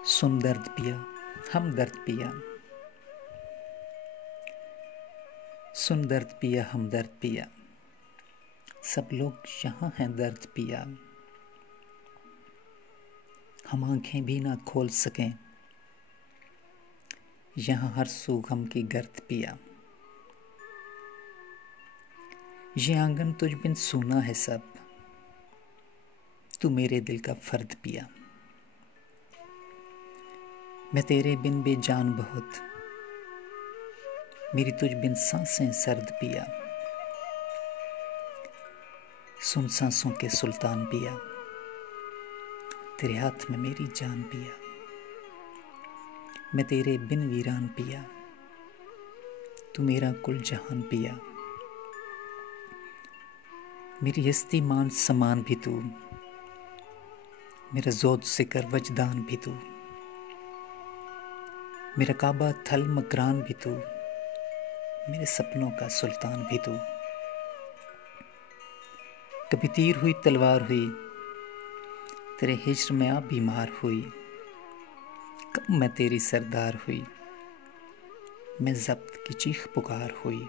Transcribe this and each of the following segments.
सुन दर्द पिया, हम दर्द पिया। सुन दर्द पिया, हम दर्द पिया। सब लोग यहाँ हैं दर्द पिया। हम आंखें भी ना खोल सकें, यहाँ हर सू गम की गर्द पिया। ये आंगन तुझ बिन सूना है सब, तू मेरे दिल का फर्द पिया। मैं तेरे बिन बेजान बहुत, मेरी तुझ बिन सांसें सर्द पिया। सुन सांसों के सुल्तान पिया, तेरे हाथ में मेरी जान पिया। मैं तेरे बिन वीरान पिया, तू मेरा कुल जहान पिया। मेरी हस्ती मान समान भी तू, मेरा ज़ौक़ ज़िक्र वजदान भी तू। मेरा काबा थल मकरान भी तू, मेरे सपनों का सुल्तान भी तू। कभी तीर हुई तलवार हुई, तेरे हिज्र में आप बीमार हुई। कब मैं तेरी सरदार हुई, मैं ज़ब्त की चीख पुकार हुई।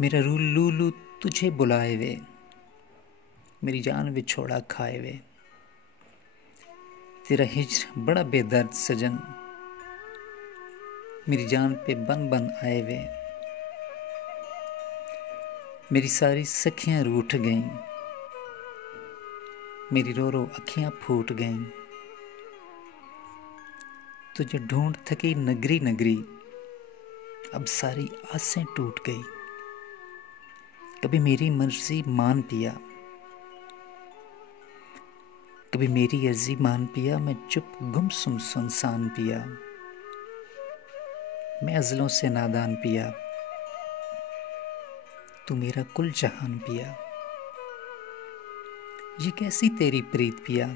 मेरा लूलू तुझे बुलाए वे, मेरी जान विछोड़ा खाए वे। तेरा हिज्र बड़ा बेदर्द सजन, मेरी जान पे बन बन आए वे। मेरी सारी सखियां रूठ गईं, मेरी रो रो अखियां फूट गईं। तुझे ढूंढ थकी नगरी नगरी, अब सारी आसें टूट गई। कभी मेरी मर्जी मान पिया, कभी मेरी अर्जी मान पिया। मैं चुप गुमसुम सुनसान पिया, मैं अज़लों से नादान पिया। तू मेरा कुल जहान पिया। ये कैसी तेरी प्रीत पिया,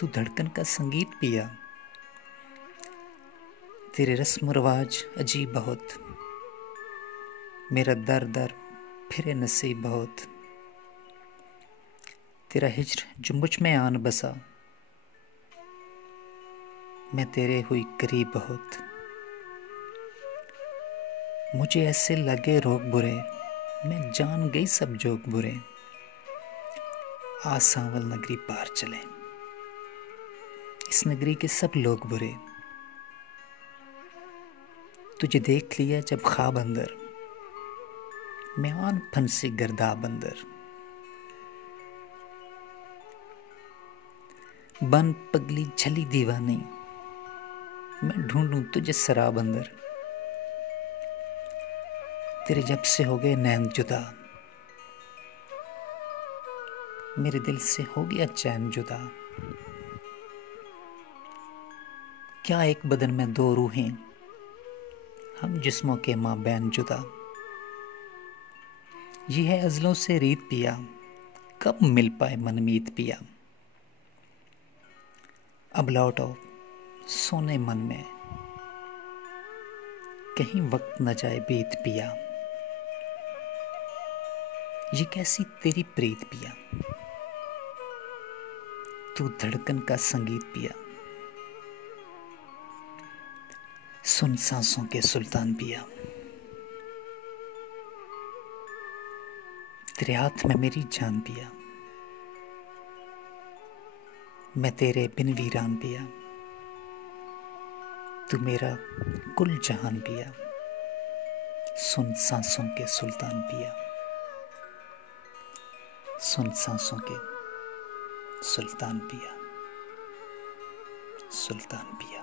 तू धड़कन का संगीत पिया। तेरे रस्म रवाज अजीब बहुत, मेरा दर दर फिरे नसीब बहुत। तेरा हिज्र जो मुझ में आन बसा, मैं तेरे हुई करीब बहुत। मुझे ऐसे लगे रोग बुरे, मैं जान गई सब जोग बुरे। आ सांवल नगरी पार चले, इस नगरी के सब लोग बुरे। तुझे देख लिया जब ख्वाब अंदर, मैं आन फंसी गर्दाब अंदर। बन पगली झली दीवानी, मैं ढूंढूं तुझे शराब अंदर। तेरे जब से हो गए नैन जुदा, मेरे दिल से हो गया चैन जुदा। क्या एक बदन में दो रूहें, हम जिस्मों के माबैन जुदा। ये है अज़लों से रीत पिया, कब मिल पाए मनमीत पिया। अब लौटो सोने मन में, कहीं वक्त न जाए बीत पिया। ये कैसी तेरी प्रीत पिया, तू धड़कन का संगीत पिया। सुन सांसों के सुल्तान पिया, तेरे हाथ में मेरी जान पिया। मैं तेरे बिन वीरान पिया, तू मेरा कुल जहान पिया। सुन सांसों के सुल्तान पिया, सुन सांसों के सुल्तान पिया, सुल्तान पिया।